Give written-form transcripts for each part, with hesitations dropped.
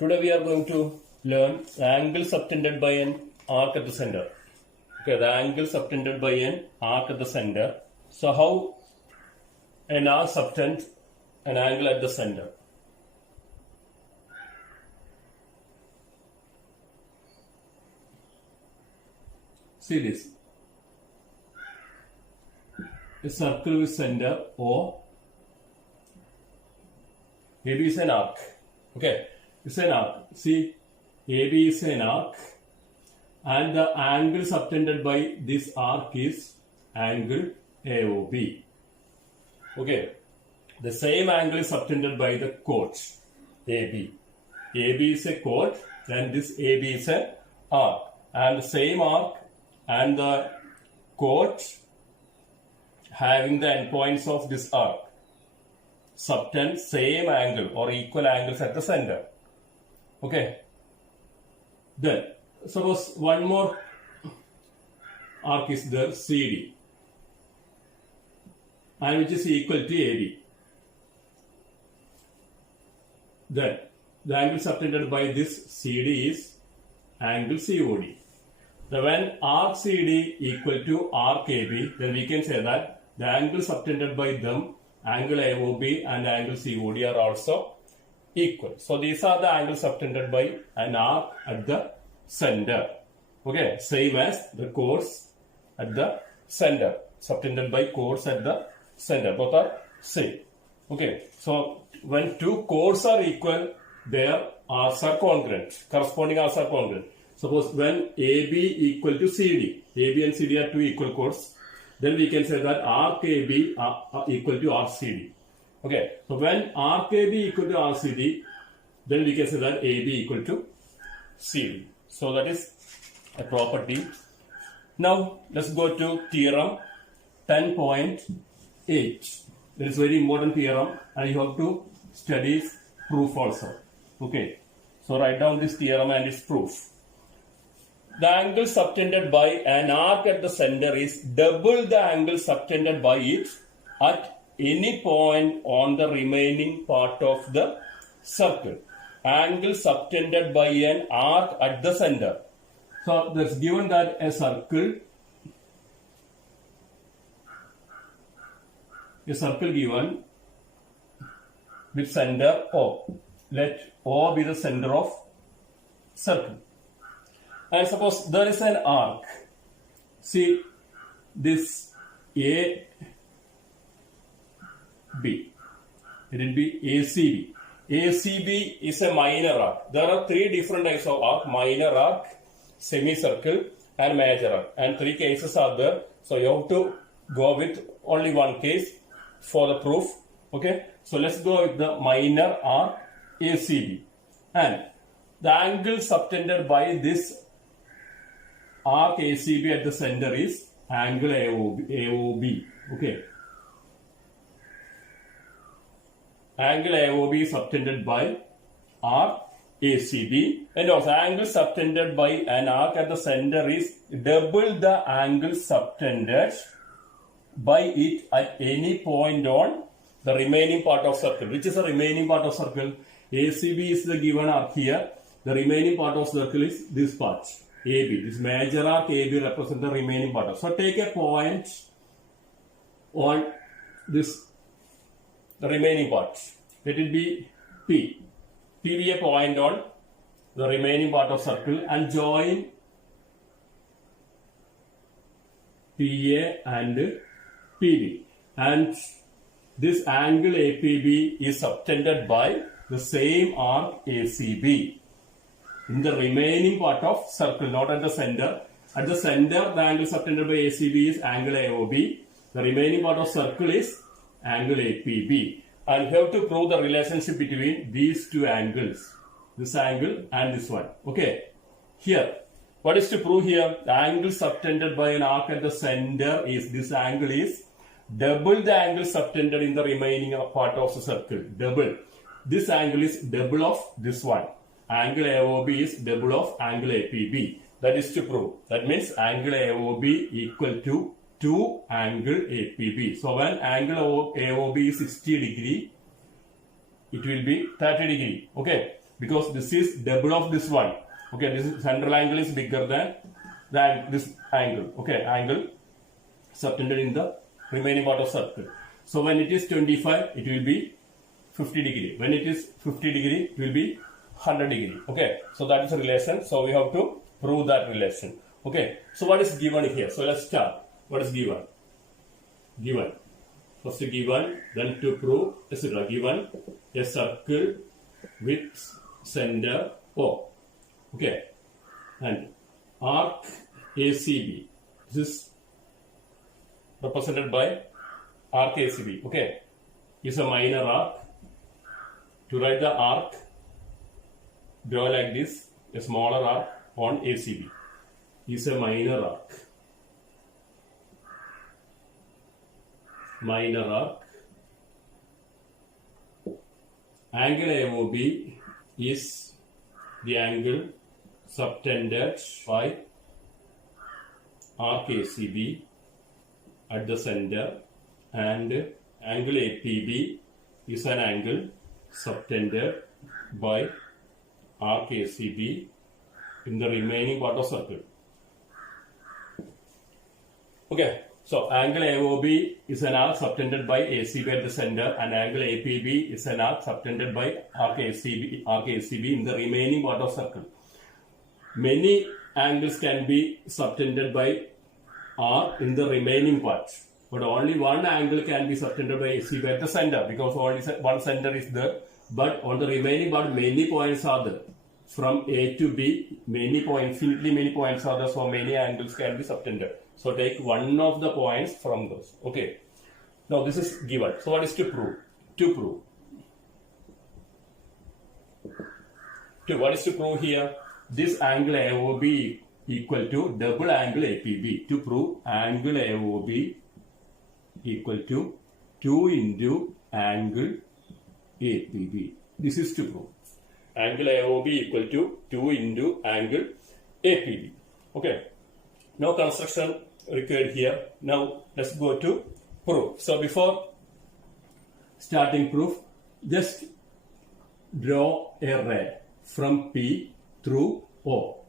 Today we are going to learn the angle subtended by an arc at the center. Okay, the angle subtended by an arc at the center. So how an arc subtends an angle at the center? See this. A circle with center O. AB is an arc. Okay, it's an arc. See, AB is an arc, and the angle subtended by this arc is angle AOB. Okay, the same angle is subtended by the chord AB. AB is a chord, then this AB is an arc, and the same arc and the chord having the endpoints of this arc subtend same angle or equal angles at the center. Okay. Then, suppose one more arc is there, CD, and which is equal to AB. Then, the angle subtended by this CD is angle COD. Now, when arc CD equal to arc AB, then we can say that the angle subtended by them, angle AOB and angle COD, are also equal. So these are the angles subtended by an arc at the center. Okay, same as the chords at the center, subtended by chords at the center. Both are same. Okay, so when two chords are equal, their arcs are congruent, corresponding arcs are congruent. Suppose when AB equal to CD, AB and CD are two equal chords, then we can say that arc AB are equal to arc CD. Okay, so when arc AB equal to arc CD, then we can say that AB equal to CD. So that is a property. Now let's go to theorem 10.8. That is very important theorem, and you have to study proof also. Okay, so write down this theorem and its proof. The angle subtended by an arc at the center is double the angle subtended by it at any point on the remaining part of the circle. Angle subtended by an arc at the center. So that's given that a circle given with center O. Let O be the center of circle. And suppose there is an arc. See this AB. It will be ACB. ACB is a minor arc. There are three different types of arc: minor arc, semicircle, and major arc. And three cases are there. So you have to go with only one case for the proof. Okay. So let's go with the minor arc ACB. And the angle subtended by this arc ACB at the center is angle AOB. Okay. Angle AOB is subtended by arc ACB, and also angle subtended by an arc at the center is double the angle subtended by it at any point on the remaining part of circle. Which is the remaining part of circle? ACB is the given arc here. The remaining part of circle is this part, AB. This major arc AB represents the remaining part. So take a point on this, the remaining part. Let it be P. P be a point on the remaining part of circle, and join PA and PB. And this angle APB is subtended by the same arc ACB in the remaining part of circle, not at the center. At the center, the angle subtended by ACB is angle AOB. The remaining part of circle is angle APB. And you have to prove the relationship between these two angles, this angle and this one. Okay. Here, what is to prove here? The angle subtended by an arc at the center is, this angle is double the angle subtended in the remaining part of the circle. Double. This angle is double of this one. Angle AOB is double of angle APB. That is to prove. That means angle AOB equal to 2 angle APB. So when angle AOB is 60 degree, it will be 30 degree. Okay. because this is double of this one. Okay, this central angle is bigger than this angle. Okay, angle subtended in the remaining part of circle. So when it is 25, it will be 50 degree. When it is 50 degree, it will be 100 degree. Okay, so that is a relation. So we have to prove that relation. Okay, so what is given here? So let's start. What is given? Given. First given, then to prove, etc. Given a circle with center O. Okay, and arc ACB. This is represented by arc ACB. Okay, is a minor arc. To write the arc, draw like this, a smaller arc on ACB. Is a minor arc. Minor arc. Angle AOB is the angle subtended by arc ACB at the center, and angle APB is an angle subtended by arc ACB in the remaining part of circle. Okay, so angle AOB is an arc subtended by ACB at the center, and angle APB is an arc subtended by arc ACB in the remaining part of circle. Many angles can be subtended by arc in the remaining part, but only one angle can be subtended by ACB at the center, because only one center is there. But on the remaining part, many points are there. From A to B, infinitely many points are there, so many angles can be subtended. So take one of the points from those. Okay. Now this is given. So what is to prove? What is to prove here? This angle AOB equal to double angle APB. To prove angle AOB equal to 2 into angle APB. This is to prove. Angle AOB equal to 2 into angle APB. Okay. No construction required here. Now let's go to proof. So before starting proof, just draw a ray from P through O.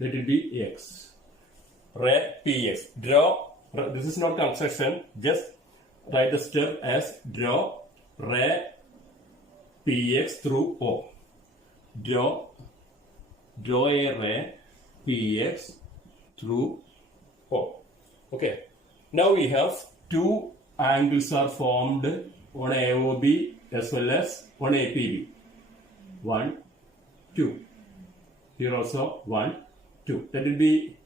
Let it be X. Ray PX. Draw. This is not construction. Just write the step as draw ray PX through O. Draw a ray PX through O. Okay. Now we have two angles are formed on AOB as well as on APB. 1, 2. Here also 1, 2. That will be,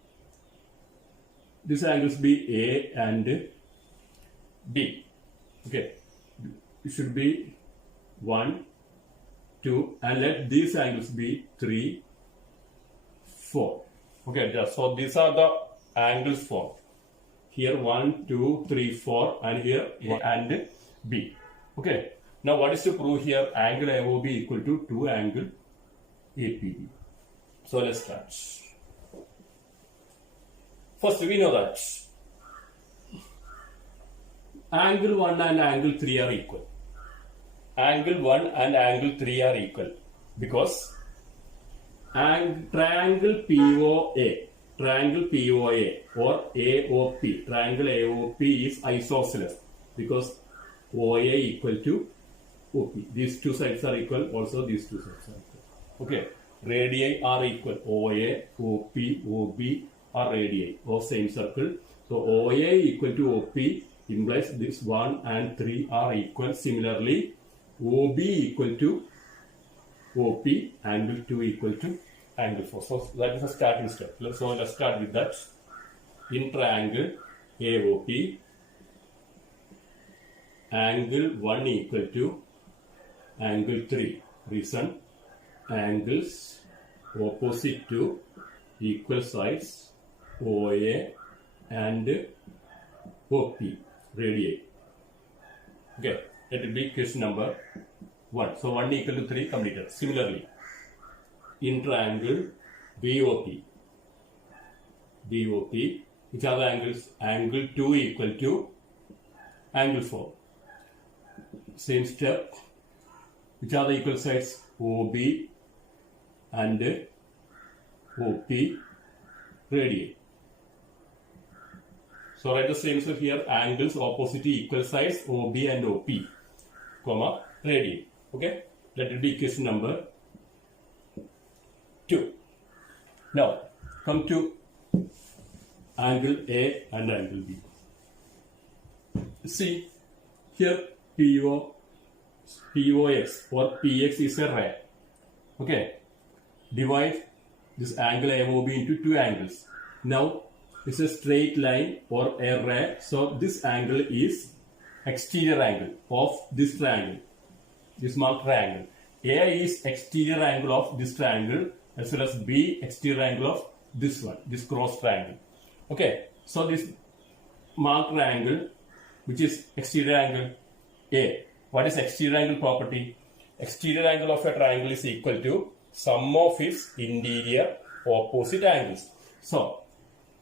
these angles be A and B. Okay. It should be 1, 2, and let these angles be 3, 4. Okay, so these are the angles formed. Here 1, 2, 3, 4, and here A and B. Okay. Now what is to prove here? Angle AOB equal to 2 angle APB. So let's start. First, we know that angle 1 and angle 3 are equal. Angle 1 and angle 3 are equal because triangle POA or AOP, triangle AOP is isosceles because OA equal to OP. These two sides are equal, also these two sides are equal. Okay, radii are equal. OA, OP, OB are radii of same circle. So OA equal to OP implies this 1 and 3 are equal. Similarly, OB equal to OP, angle 2 equal to angle 4. So that is a starting step. So let's start with that. In triangle AOP, angle 1 equal to angle 3. Reason, angles opposite to equal sides OA and OP, radii. Okay, that will be question number 1. So 1 equal to 3 completed. Similarly, in triangle BOP, which are the angles? Angle 2 equal to angle 4. Same step. Which are the equal sides? OB and OP radii. So write the same stuff here, angles opposite equal sides OB and OP, comma, radii. Okay, that will be equation number 2. Now, come to angle A and angle B. See, here POX or PX is a ray. Okay, divide this angle AOB into 2 angles. Now, it's a straight line or a ray. So, this angle is exterior angle of this triangle, this marked triangle. A is exterior angle of this triangle as well as B exterior angle of this one, this cross triangle. Okay, so this marked triangle, which is exterior angle A. What is exterior angle property? Exterior angle of a triangle is equal to sum of its interior opposite angles. So,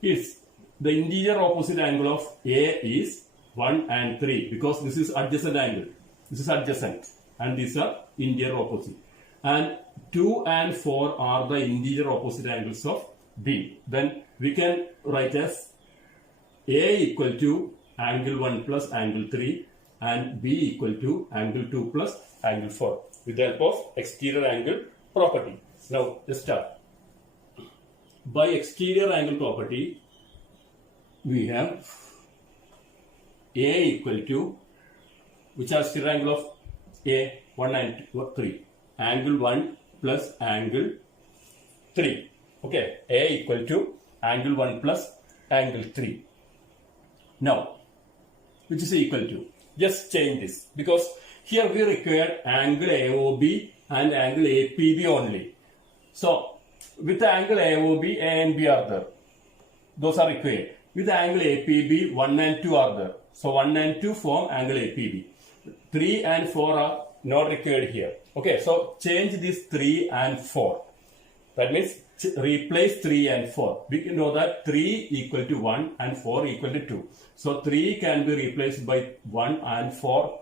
if the interior opposite angle of A is 1 and 3, because this is adjacent angle, this is adjacent, and these are interior opposite. And 2 and 4 are the interior opposite angles of B. Then we can write as A equal to angle 1 plus angle 3 and B equal to angle 2 plus angle 4 with the help of exterior angle property. Now let's start. By exterior angle property, we have A equal to, which are exterior angle of A, 1 and 3, angle 1 plus angle 3. Okay, A equal to angle 1 plus angle 3. Now, which is equal to, just change this, because here we require angle AOB and angle APB only. So, with the angle AOB, A and B are there. Those are required. With the angle APB, 1 and 2 are there. So, 1 and 2 form angle APB. 3 and 4 are not required here. Okay, so change this 3 and 4. That means replace 3 and 4. We can know that 3 equal to 1 and 4 equal to 2. So 3 can be replaced by 1 and 4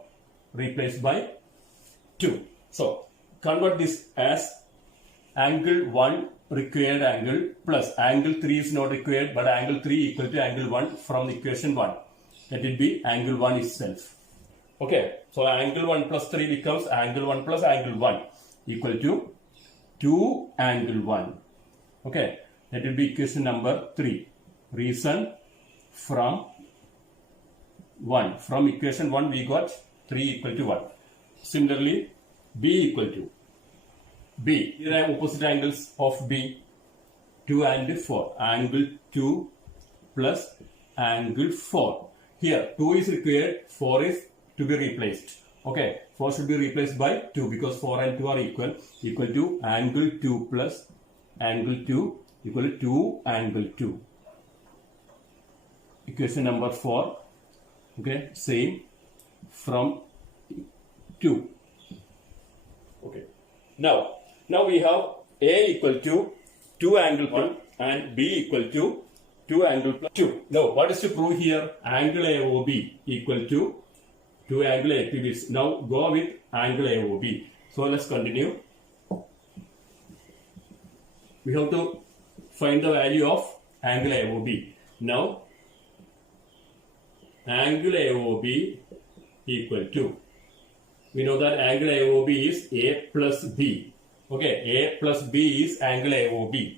replaced by 2. So convert this as angle 1 required angle plus angle 3 is not required, but angle 3 equal to angle 1 from the equation 1. That will be angle 1 itself. Okay, so angle 1 plus 3 becomes angle 1 plus angle 1 equal to 2 angle 1. Okay, that will be equation number 3. Reason from 1. From equation 1 we got 3 equal to 1. Similarly, B equal to B. Here are opposite angles of B, 2 and 4. Angle 2 plus angle 4. Here 2 is required, 4 is to be replaced. Okay, 4 should be replaced by 2 because 4 and 2 are equal to angle 2 plus angle 2 equal to 2 angle 2. Equation number 4. Okay, same from 2. Okay, now we have A equal to 2 angle 1 and B equal to 2 angle plus 2. Now what is to prove here? Angle AOB equal to 2 angle APB. Now go with angle AOB. So let's continue. We have to find the value of angle AOB. Now angle AOB equal to, we know that angle AOB is A plus B. Okay, A plus B is angle AOB,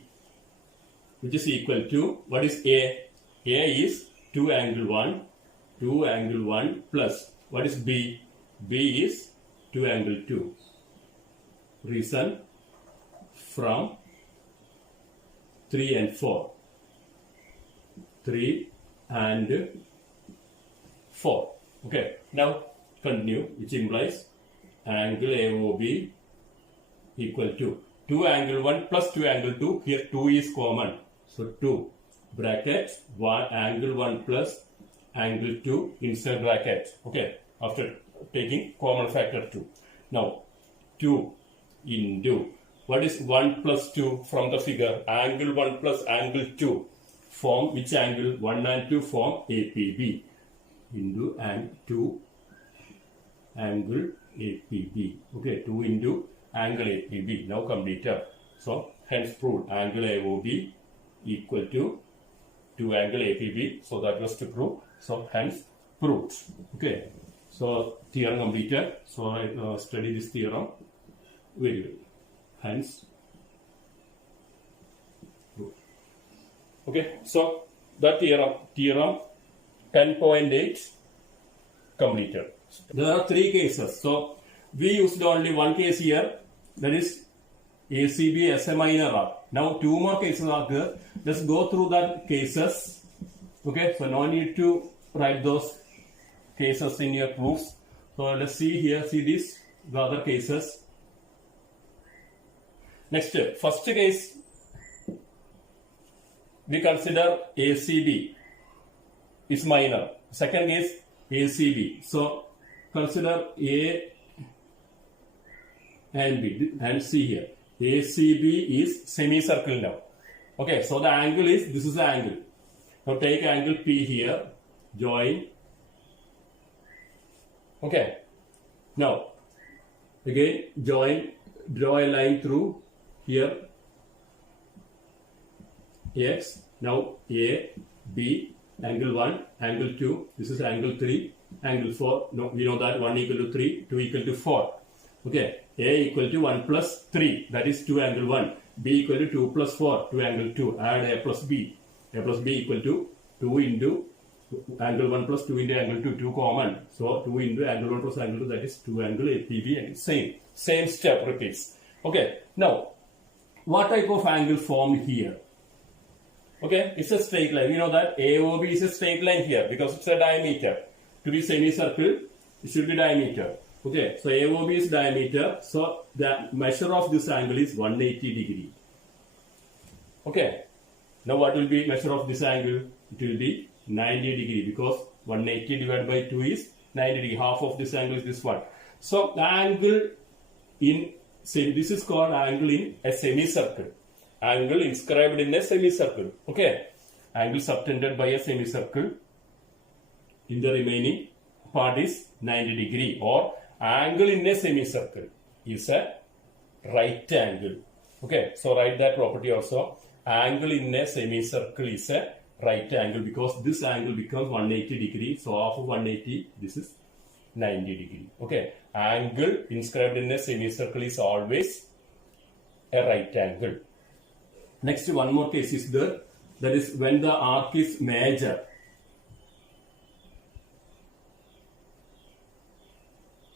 which is equal to, what is A? A is 2 angle 1 plus, what is B? B is 2 angle 2. Reason from 3 and 4. 3 and 4. Okay, now continue, which implies angle AOB equal to 2 angle 1 plus 2 angle 2. Here 2 is common. So 2 bracket 1 angle 1 plus angle 2 inside bracket. Okay, after taking common factor 2. Now 2 into, what is 1 plus 2 from the figure? Angle 1 plus angle 2 form which angle? 1 and 2 form APB into and 2 angle APB. Okay, 2 into angle APB. Now completed. So hence proved angle AOB equal to angle APB. So that was to prove. So hence proved. Okay. So theorem completed. So I study this theorem very well. Hence proved. Okay. So that theorem 10.8 completed. There are three cases. So we used only one case here, that is ACB as a minor arc. Now two more cases are there. Let's go through that cases. Okay, so no need to write those cases in your proofs. So let's see here, see this, the other cases. Next, first case, we consider ACB is minor. Second case, ACB. So consider A and B and see here. ACB is semicircle now. Okay, so the angle is, this is the angle. Now take angle P here, join. Okay, now again join, draw a line through here, X. Now A, B, angle 1, angle 2, this is angle 3, angle 4. No, we know that 1 equal to 3, 2 equal to 4. Okay, A equal to 1 plus 3, that is 2 angle 1. B equal to 2 plus 4, 2 angle 2. Add A plus B. A plus B equal to 2 into angle 1 plus 2 into angle 2, 2 common. So 2 into angle 1 plus angle 2, that is 2 angle APB, and same step repeats. Okay, now what type of angle formed here? Okay, it's a straight line. We know that AOB is a straight line here because it's a diameter. To be semicircle, it should be diameter. Okay, so AOB is diameter. So the measure of this angle is 180 degree. Okay, now what will be measure of this angle? It will be 90 degree because 180 divided by 2 is 90 degree. Half of this angle is this one. So the angle in, this is called angle in a semicircle. Angle inscribed in a semicircle. Okay, angle subtended by a semicircle in the remaining part is 90 degree, or angle in a semicircle is a right angle. Okay, so write that property also. Angle in a semicircle is a right angle because this angle becomes 180 degree. So half of 180, this is 90 degree. Okay, angle inscribed in a semicircle is always a right angle. Next, one more case is there. That is when the arc is major.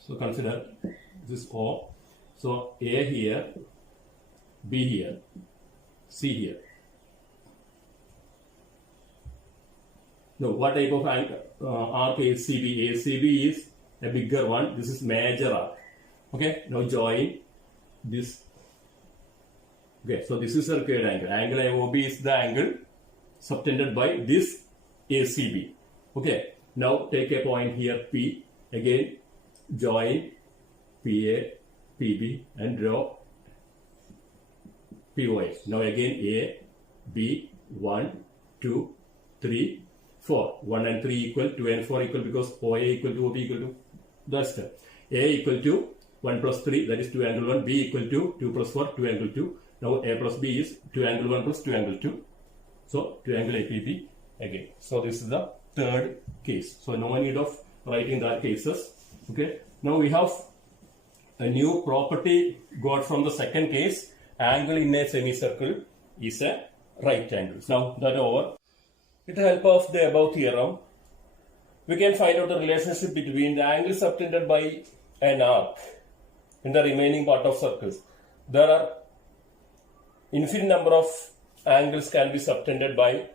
So consider this O. So A here, B here, C here. Now what type of arc is ACB? ACB is a bigger one. This is major arc. Okay. Now join this. Okay. So this is circular angle. Angle AOB is the angle subtended by this ACB. Okay. Now take a point here P. Again join PA, PB and draw POS. Now again A, B, 1, 2, 3, 4. 1 and 3 equal, 2 and 4 equal because OA equal to OB equal to. That's it. A equal to 1 plus 3, that is 2 angle 1. B equal to 2 plus 4, 2 angle 2. Now A plus B is 2 angle 1 plus 2 angle 2. So 2 angle APB again. So this is the third case. So no need of writing that cases. Okay. Now we have a new property got from the second case. Angle in a semicircle is a right angle. Now that over. With the help of the above theorem, we can find out the relationship between the angle subtended by an arc in the remaining part of circles. There are infinite number of angles can be subtended by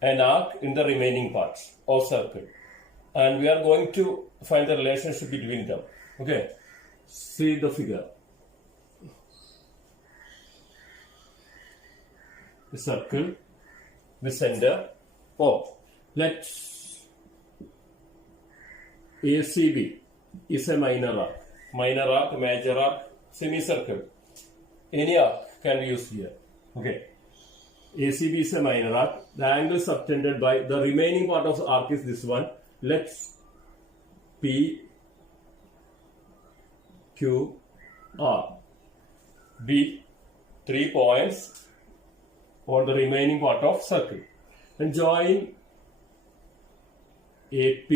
an arc in the remaining parts of circle. And we are going to find the relationship between them. Okay, see the figure. The circle, the center O. Let's ACB is a minor arc. Minor arc, major arc, semicircle. Any arc can be used here. Okay. ACB is a minor arc. The angle subtended by the remaining part of the arc is this one. Let's P, Q, R. B. 3 points on the remaining part of circle. And join AP,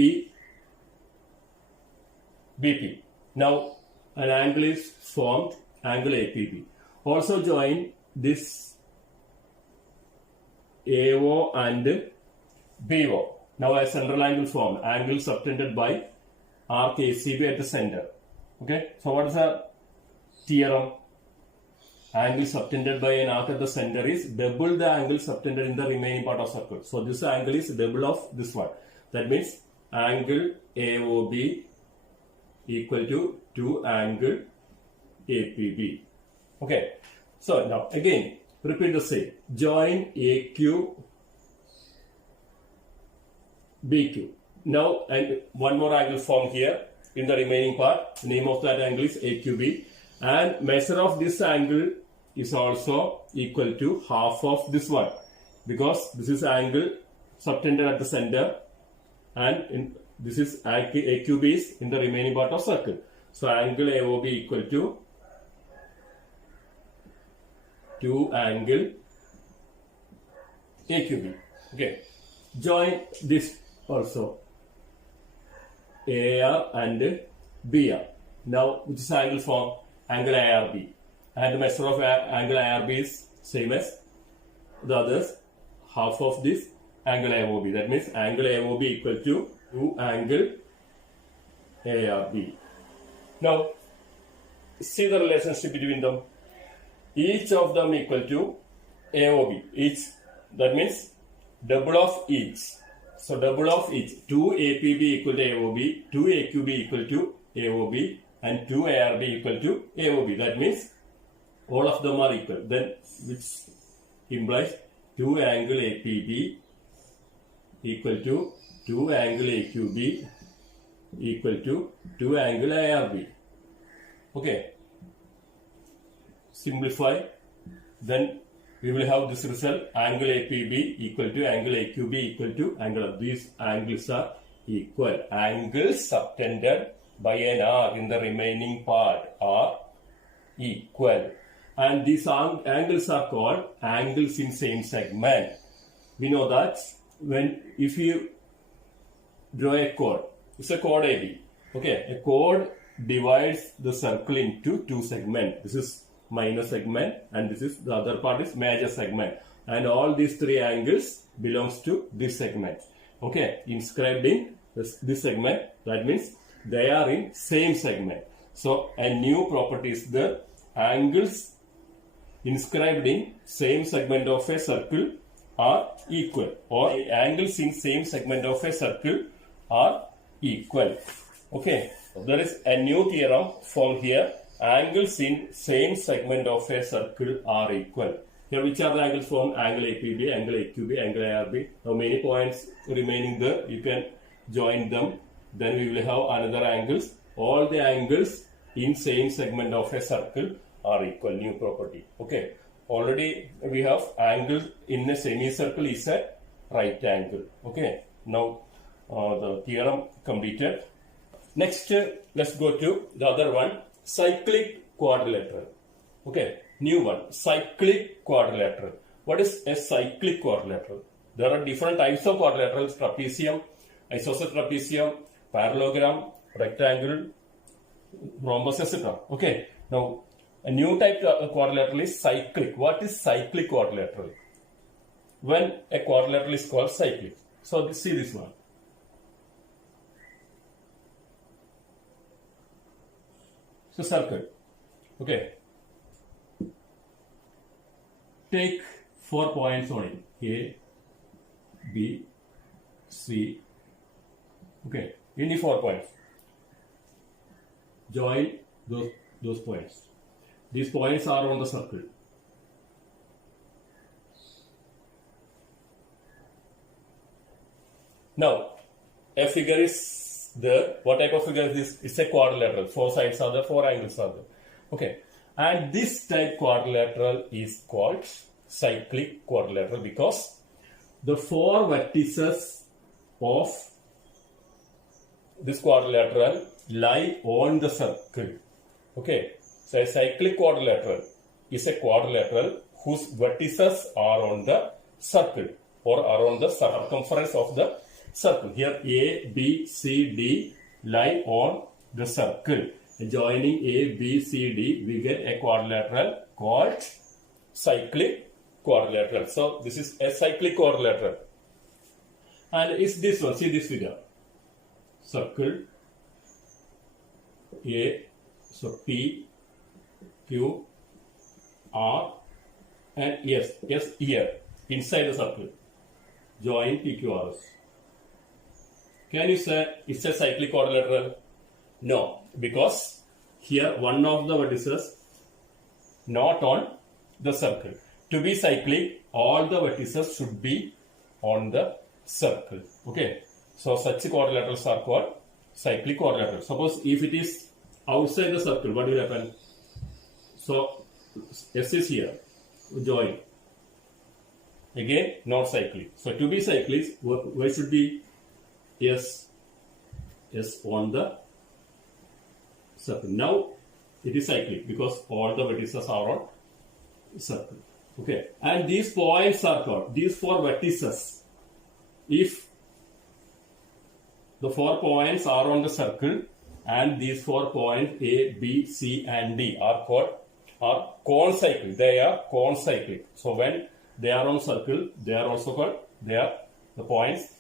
BP. Now an angle is formed, angle APB. Also join this AO and BO. Now a central angle formed, angle subtended by arc ACB at the center. Okay, so what is the theorem? Angle subtended by an arc at the center is double the angle subtended in the remaining part of circle. So this angle is double of this one. That means angle AOB equal to 2 angle APB. Okay, so now again repeat the same. Join AQ, BQ. Now and one more angle formed here in the remaining part. The name of that angle is AQB, and measure of this angle is also equal to half of this one, because this is angle subtended at the center and this is AQB is in the remaining part of circle. So angle AOB equal to 2 angle AQB. Okay, join this also AR and BR. Now which is angle form? Angle ARB, and the measure of angle ARB is same as the others, half of this angle AOB. That means angle AOB equal to 2 angle ARB. Now see the relationship between them. Each of them equal to AOB. Each, that means double of each. So double of each. 2 APB equal to AOB, 2 AQB equal to AOB, and 2 ARB equal to AOB. That means all of them are equal. Then which implies 2 angle APB equal to 2 angle AQB equal to 2 angle ARB. Okay. Simplify. Then we will have this result: angle APB equal to angle AQB equal to angle. These angles are equal. Angles subtended by an arc in the remaining part are equal. And these angles are called angles in same segment. We know that if you draw a chord, it's a chord AB. Okay, a chord divides the circle into 2 segments. This is minor segment and this is the other part is major segment. And all these 3 angles belongs to this segment. Okay, inscribed in this segment. That means they are in same segment. So a new property is the angles inscribed in same segment of a circle are equal, or angles in same segment of a circle are equal. Okay, there is a new theorem formed here. Angles in same segment of a circle are equal. Here which are the angles formed? Angle APB, angle AQB, angle ARB. Now many points remaining there. You can join them. Then we will have another angles. All the angles in same segment of a circle are equal. New property. Okay. Already we have angle in a semicircle is a right angle. Okay. Now the theorem completed. Next, let's go to the other one. Cyclic quadrilateral. Okay. New one. Cyclic quadrilateral. What is a cyclic quadrilateral? There are different types of quadrilaterals: trapezium, isosceles trapezium, parallelogram, rectangle, rhombus, etc. Okay. Now, a new type of quadrilateral is cyclic. What is cyclic quadrilateral? When a quadrilateral is called cyclic. So, see this one. So, circle. Okay. Take 4 points on it. A, B, C. Okay. Any 4 points. Join those points. These points are on the circle. Now, a figure is there. What type of figure is this? It's a quadrilateral. 4 sides are there, 4 angles are there. Okay. And this type quadrilateral is called cyclic quadrilateral because the 4 vertices of this quadrilateral lie on the circle. Okay. So a cyclic quadrilateral is a quadrilateral whose vertices are on the circle or are on the circumference of the circle. Here A, B, C, D lie on the circle. Joining A, B, C, D, we get a quadrilateral called cyclic quadrilateral. So this is a cyclic quadrilateral. And is this one, see this figure. Circle A, so P, Q, R and S. S here, inside the circle. Join PQRS. Can you say it's a cyclic quadrilateral? No, because here one of the vertices not on the circle. To be cyclic, all the vertices should be on the circle. Okay. So such quadrilaterals are called cyclic quadrilaterals. Suppose if it is outside the circle, what will happen? So S is here. Join. Again, not cyclic. So to be cyclic, where should be S? S on the circle. Now it is cyclic because all the vertices are on circle. Okay. And these points are called, these four vertices. If the 4 points are on the circle and these 4 points A, B, C and D are concyclic. They are concyclic. So when they are on circle, they are also called, they are the points,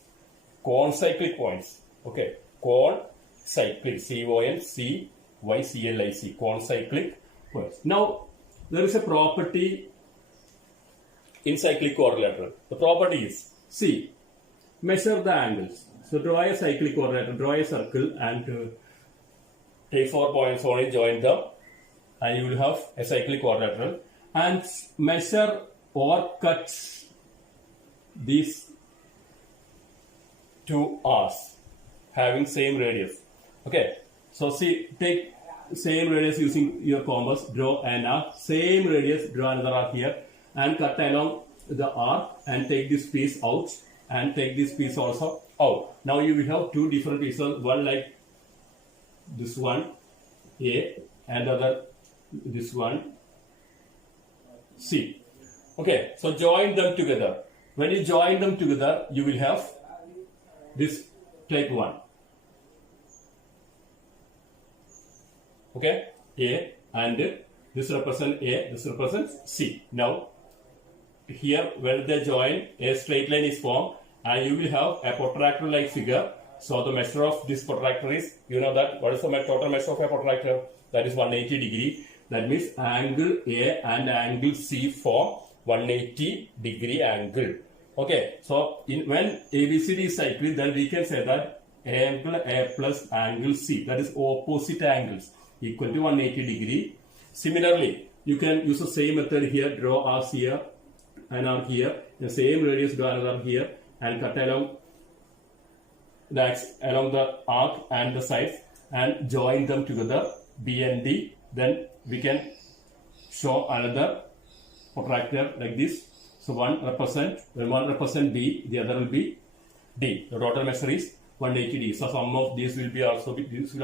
concyclic points. Okay. Concyclic. C-O-N-C-Y-C-L-I-C. Concyclic points. Now there is a property in cyclic quadrilateral. The property is, see, measure the angles. So draw a cyclic quadrilateral, draw a circle and take 4 points on it, join them and you will have a cyclic quadrilateral and measure or cut these 2 arcs having same radius. Okay, so see, take same radius using your compass, draw an arc, same radius, draw another arc here and cut along the arc and take this piece out and take this piece also out. Now you will have 2 different pieces, one like this one A and other this one C. Okay, so join them together. When you join them together, you will have this type 1. Okay, A and this represents A, this represents C. Now here when they join, a straight line is formed and you will have a protractor like figure. So the measure of this protractor is, you know that, what is the total measure of a protractor? That is 180 degree. That means angle A and angle C form 180 degree angle. Okay, so when ABCD is cyclic, then we can say that angle A plus angle C, that is opposite angles, equal to 180 degree. Similarly, you can use the same method here, draw arcs here, an arc here, the same radius, draw another here and cut along the arc and the sides and join them together, B and D. Then we can show another protractor like this. So when one represent B, the other will be D. The total measure is 180 degree. So sum of these will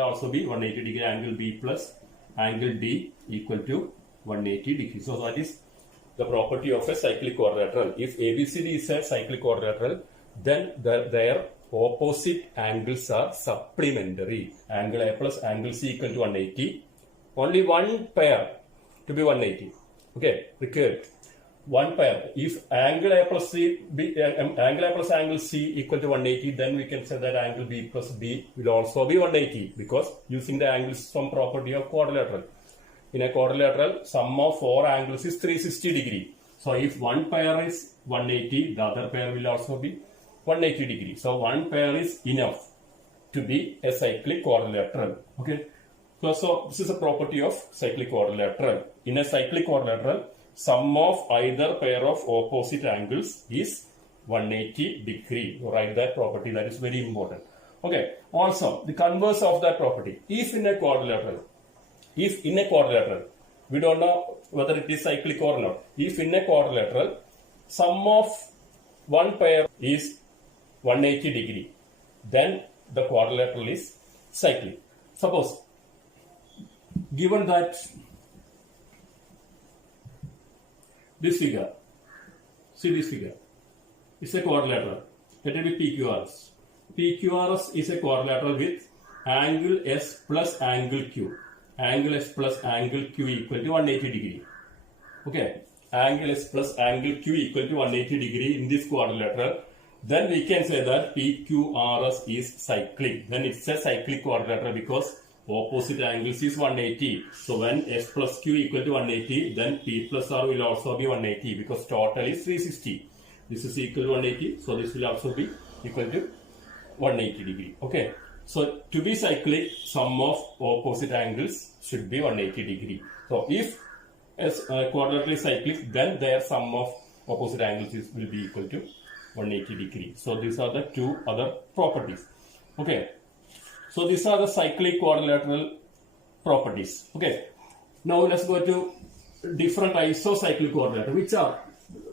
also be 180 degree angle B plus angle D equal to 180 degree. So that is the property of a cyclic quadrilateral. If ABCD is a cyclic quadrilateral, then their opposite angles are supplementary. Angle A plus angle C equal to 180. Only one pair to be 180. Okay, recurred. One pair. If angle A plus angle C equal to 180, then we can say that angle B plus D will also be 180 because using the angle sum property of quadrilateral. In a quadrilateral, sum of 4 angles is 360 degree. So if one pair is 180, the other pair will also be 180 degree. So one pair is enough to be a cyclic quadrilateral. Okay. So this is a property of cyclic quadrilateral. In a cyclic quadrilateral, sum of either pair of opposite angles is 180 degree. You write that property, that is very important. Okay. Also, the converse of that property. If in a quadrilateral, we don't know whether it is cyclic or not. If in a quadrilateral, sum of one pair is 180 degree, then the quadrilateral is cyclic. Suppose, given that this figure. See this figure. It's a quadrilateral. Let it be PQRS. PQRS is a quadrilateral with angle S plus angle Q. Angle S plus angle Q equal to 180 degree. Okay. Angle S plus angle Q equal to 180 degree in this quadrilateral. Then we can say that PQRS is cyclic. Then it's a cyclic quadrilateral because opposite angles is 180. So when S plus Q equal to 180, then P plus R will also be 180 because total is 360. This is equal to 180. So this will also be equal to 180 degree. Okay. So to be cyclic, sum of opposite angles should be 180 degree. So if quadrilateral is cyclic, then their sum of opposite angles will be equal to 180 degree. So these are the two other properties. Okay. So these are the cyclic quadrilateral properties. Okay. Now let's go to different types of cyclic quadrilateral.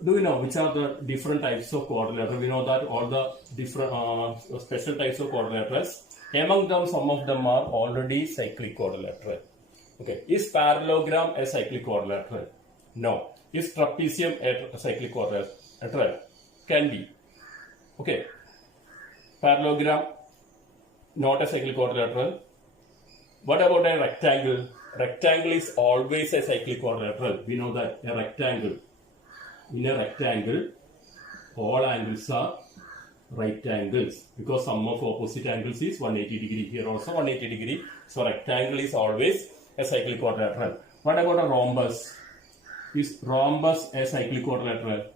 Do we know which are the different types of quadrilateral? We know that all the different special types of quadrilaterals. Among them, some of them are already cyclic quadrilateral. Okay. Is parallelogram a cyclic quadrilateral? No. Is trapezium a cyclic quadrilateral? Can be. Okay. Parallelogram, not a cyclic quadrilateral. What about a rectangle? Rectangle is always a cyclic quadrilateral. We know that a rectangle. In a rectangle, all angles are right angles because sum of opposite angles is 180 degree. Here also 180 degree. So rectangle is always a cyclic quadrilateral. What about a rhombus? Is rhombus a cyclic quadrilateral?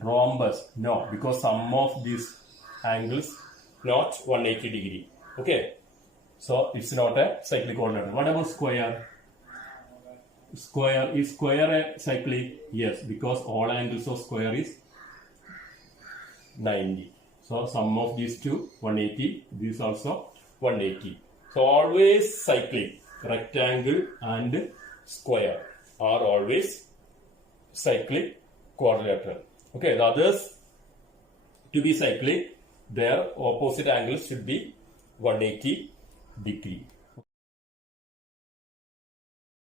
Rhombus, no, because sum of these angles not 180 degree. Okay, so it's not a cyclic quadrilateral. What about square? Square, is square a cyclic? Yes, because all angles of square is 90. So sum of these two 180, this also 180. So always cyclic. Rectangle and square are always cyclic quadrilateral. Okay, the others, to be cyclic, their opposite angles should be 180 degree.